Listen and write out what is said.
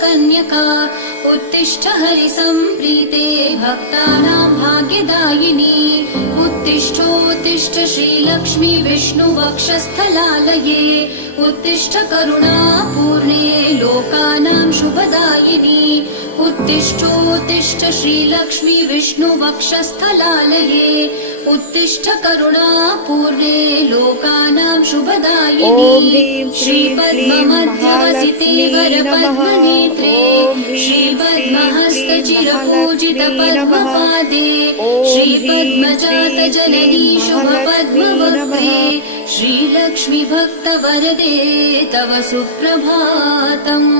कन्यका उत्तिष्ठ हरिसम्प्रीते भक्तानां भाग्यदायिनी उत्तिष्ठोत्तिष्ठ श्रीलक्ष्मी विष्णुवक्षस्थलालये उत्तिष्ठ करुणापूर्णे लोकानां शुभदायिनी उत्तिष्ठोत्तिष्ठ श्रीलक्ष्मी विष्णुवक्षस्थलालये उत्तिष्ठ करुणापूर्णे लोकानां शुभदायिनी श्रीपद्ममध्यवसिते वरपद्मनेत्रे श्रीपद्महस्तचिरपूजितपद्मपादे श्रीपद्मजातजननी शुभपद्मवक्त्रे श्रीलक्ष्मी भक्तवरदे तव सुप्रभातम्।